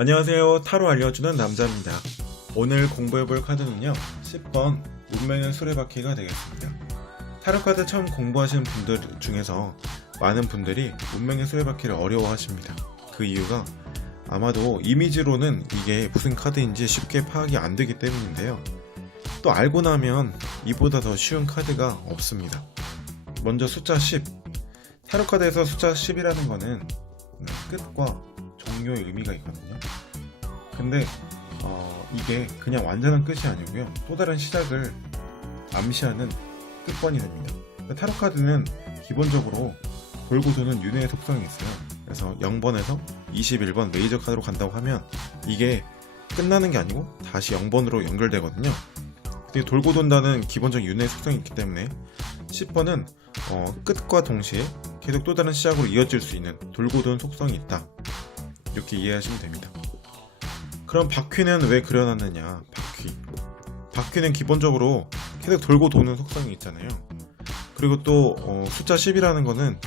안녕하세요. 타로 알려주는 남자입니다. 오늘 공부해볼 카드는요 10번 운명의 수레바퀴가 되겠습니다. 타로 카드 처음 공부하시는 분들 중에서 많은 분들이 운명의 수레바퀴를 어려워하십니다. 그 이유가 아마도 이미지로는 이게 무슨 카드인지 쉽게 파악이 안 되기 때문인데요. 또 알고 나면 이보다 더 쉬운 카드가 없습니다. 먼저 숫자 10. 타로 카드에서 숫자 10이라는 거는 끝과 종료의 의미가 있거든요. 근데 이게 그냥 완전한 끝이 아니고요, 또 다른 시작을 암시하는 끝번이 됩니다. 타로 카드는 기본적으로 돌고 도는 윤회의 속성이 있어요. 그래서 0번에서 21번 메이저 카드로 간다고 하면 이게 끝나는 게 아니고 다시 0번으로 연결되거든요. 근데 돌고 돈다는 기본적인 윤회의 속성이 있기 때문에 10번은 끝과 동시에 계속 또 다른 시작으로 이어질 수 있는 돌고 도는 속성이 있다, 이렇게 이해하시면 됩니다. 그럼 바퀴는 왜 그려놨느냐. 바퀴는 기본적으로 계속 돌고 도는 속성이 있잖아요. 그리고 또 숫자 10이라는 거는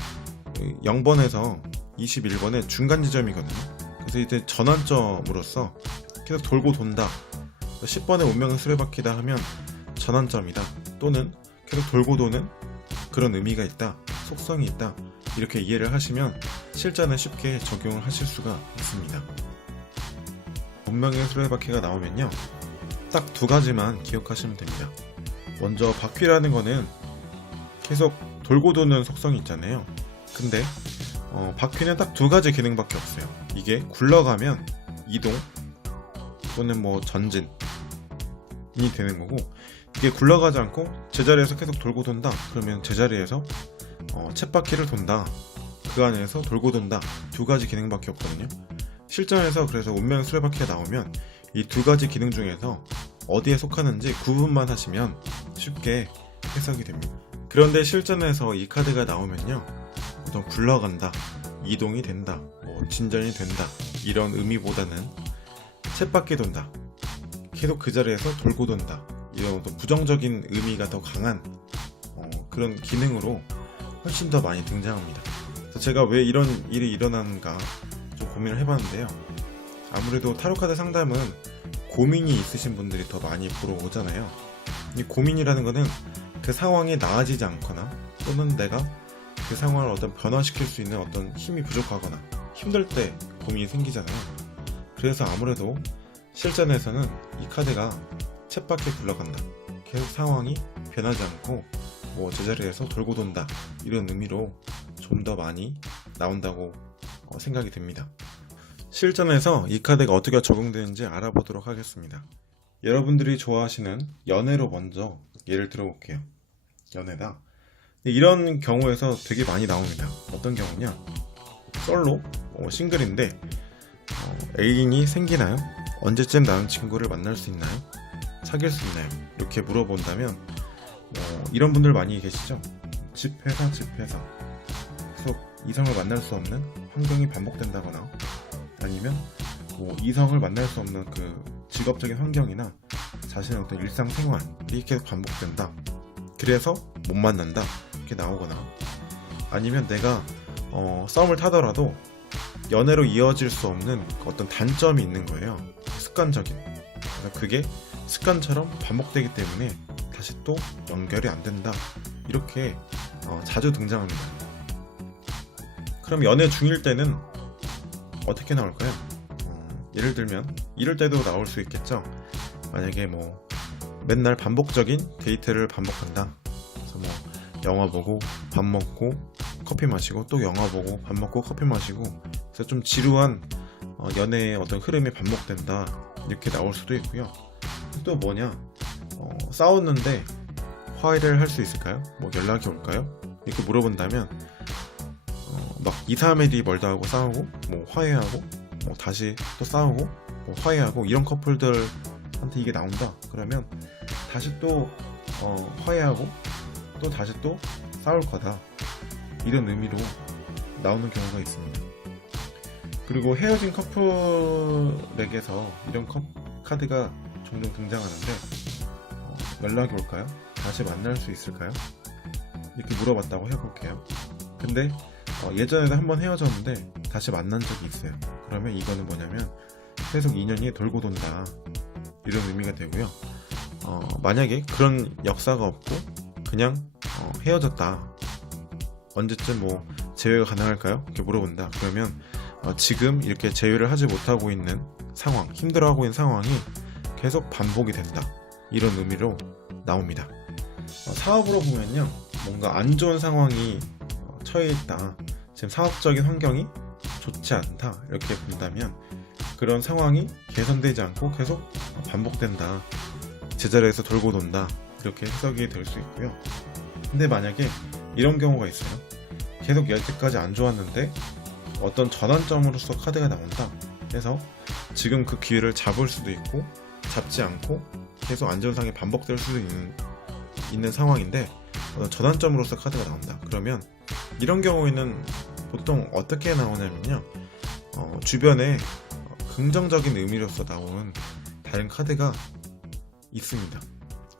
0번에서 21번의 중간 지점이거든요. 그래서 이제 전환점으로서 계속 돌고 돈다, 10번의 운명의 수레바퀴다 하면 전환점이다, 또는 계속 돌고 도는 그런 의미가 있다, 속성이 있다, 이렇게 이해를 하시면 실전에 쉽게 적용을 하실 수가 있습니다. 운명의 수레바퀴가 나오면요 딱 두 가지만 기억하시면 됩니다. 먼저 바퀴라는 거는 계속 돌고 도는 속성이 있잖아요. 근데 바퀴는 딱 두 가지 기능밖에 없어요. 이게 굴러가면 이동 또는 전진이 되는 거고, 이게 굴러가지 않고 제자리에서 계속 돌고 돈다 그러면 제자리에서 쳇바퀴를 돈다, 그 안에서 돌고 돈다, 두 가지 기능밖에 없거든요. 실전에서 그래서 운명의 수레바퀴가 나오면 이 두 가지 기능 중에서 어디에 속하는지 구분만 하시면 쉽게 해석이 됩니다. 그런데 실전에서 이 카드가 나오면요, 어떤 굴러간다, 이동이 된다, 진전이 된다, 이런 의미보다는 쳇바퀴 돈다, 계속 그 자리에서 돌고 돈다, 이런 어떤 부정적인 의미가 더 강한 그런 기능으로 훨씬 더 많이 등장합니다. 그래서 제가 왜 이런 일이 일어나는가 좀 고민을 해봤는데요. 아무래도 타로카드 상담은 고민이 있으신 분들이 더 많이 보러 오잖아요. 이 고민이라는 거는 그 상황이 나아지지 않거나 또는 내가 그 상황을 어떤 변화시킬 수 있는 어떤 힘이 부족하거나 힘들 때 고민이 생기잖아요. 그래서 아무래도 실전에서는 이 카드가 쳇바퀴 굴러간다, 계속 상황이 변하지 않고 제자리에서 돌고 돈다, 이런 의미로 좀 더 많이 나온다고 생각이 듭니다. 실전에서 이 카드가 어떻게 적용되는지 알아보도록 하겠습니다. 여러분들이 좋아하시는 연애로 먼저 예를 들어볼게요. 연애다. 이런 경우에서 되게 많이 나옵니다. 어떤 경우냐, 솔로, 싱글인데 애인이 생기나요? 언제쯤 남자친구를 만날 수 있나요? 사귈 수 있나요? 이렇게 물어본다면 이런 분들 많이 계시죠? 집회사 계속 이성을 만날 수 없는 환경이 반복된다거나, 아니면 이성을 만날 수 없는 그 직업적인 환경이나 자신의 어떤 일상생활이 계속 반복된다, 그래서 못 만난다, 이렇게 나오거나, 아니면 내가 썸을 타더라도 연애로 이어질 수 없는 어떤 단점이 있는 거예요. 습관적인. 그래서 그게 습관처럼 반복되기 때문에 다시 또 연결이 안 된다, 이렇게 자주 등장합니다. 그럼 연애 중일 때는 어떻게 나올까요? 예를 들면 이럴 때도 나올 수 있겠죠. 만약에 맨날 반복적인 데이트를 반복한다. 그래서 영화 보고 밥 먹고 커피 마시고 또 영화 보고 밥 먹고 커피 마시고, 그래서 좀 지루한 연애의 어떤 흐름이 반복된다, 이렇게 나올 수도 있고요. 또 싸웠는데 화해를 할 수 있을까요? 연락이 올까요? 이렇게 물어본다면 2, 3일이 멀다 하고 싸우고 화해하고 다시 또 싸우고 화해하고, 이런 커플들한테 이게 나온다 그러면 다시 또 화해하고 또 다시 또 싸울 거다, 이런 의미로 나오는 경우가 있습니다. 그리고 헤어진 커플에게서 이런 카드가 종종 등장하는데 연락이 올까요? 다시 만날 수 있을까요? 이렇게 물어봤다고 해볼게요. 근데 예전에도 한번 헤어졌는데 다시 만난 적이 있어요. 그러면 이거는 뭐냐면 계속 인연이 돌고 돈다, 이런 의미가 되고요. 만약에 그런 역사가 없고 그냥 헤어졌다, 언제쯤 뭐 재회가 가능할까요? 이렇게 물어본다. 그러면 지금 이렇게 재회를 하지 못하고 있는 상황, 힘들어하고 있는 상황이 계속 반복이 된다, 이런 의미로 나옵니다. 사업으로 보면요, 뭔가 안 좋은 상황이 처해 있다, 지금 사업적인 환경이 좋지 않다, 이렇게 본다면 그런 상황이 개선되지 않고 계속 반복된다, 제자리에서 돌고 돈다, 이렇게 해석이 될 수 있고요. 근데 만약에 이런 경우가 있어요. 계속 여태까지 안 좋았는데 어떤 전환점으로서 카드가 나온다 해서 지금 그 기회를 잡을 수도 있고 잡지 않고 계속 안 좋은 상황이 반복될 수도 있는 상황인데, 어떤 전환점으로서 카드가 나온다. 그러면 이런 경우에는 보통 어떻게 나오냐면요, 주변에 긍정적인 의미로서 나온 다른 카드가 있습니다.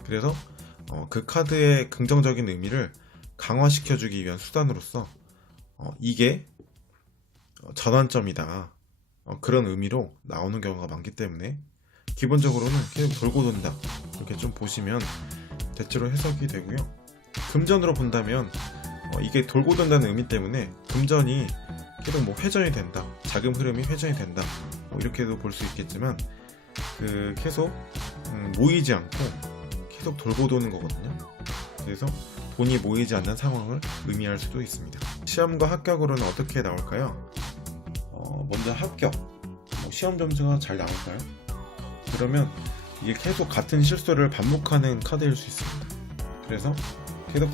그래서 그 카드의 긍정적인 의미를 강화시켜주기 위한 수단으로서 이게 전환점이다, 그런 의미로 나오는 경우가 많기 때문에 기본적으로는 계속 돌고 돈다, 이렇게 좀 보시면 대체로 해석이 되고요. 금전으로 본다면 이게 돌고 돈다는 의미 때문에 금전이 계속 뭐 회전이 된다, 자금 흐름이 회전이 된다, 이렇게도 볼 수 있겠지만 그 계속 모이지 않고 계속 돌고 도는 거거든요. 그래서 돈이 모이지 않는 상황을 의미할 수도 있습니다. 시험과 합격으로는 어떻게 나올까요? 먼저 합격, 시험 점수가 잘 나올까요? 그러면 이게 계속 같은 실수를 반복하는 카드일 수 있습니다. 그래서 계속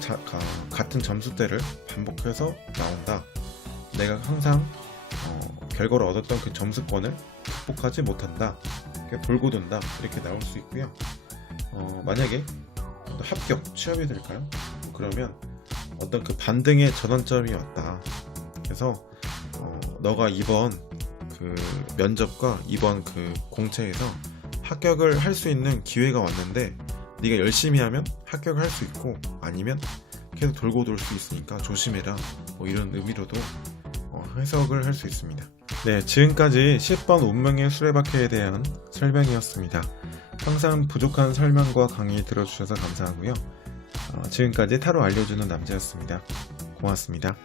같은 점수대를 반복해서 나온다, 내가 항상 결과를 얻었던 그 점수권을 극복하지 못한다, 돌고 돈다, 이렇게 나올 수 있고요. 만약에 합격, 취업이 될까요? 그러면 어떤 그 반등의 전환점이 왔다, 그래서 너가 이번 그 면접과 이번 그 공채에서 합격을 할 수 있는 기회가 왔는데 네가 열심히 하면 합격을 할 수 있고 아니면 계속 돌고 돌 수 있으니까 조심해라, 이런 의미로도 해석을 할 수 있습니다. 네, 지금까지 10번 운명의 수레바퀴에 대한 설명이었습니다. 항상 부족한 설명과 강의 들어주셔서 감사하고요. 지금까지 타로 알려주는 남자였습니다. 고맙습니다.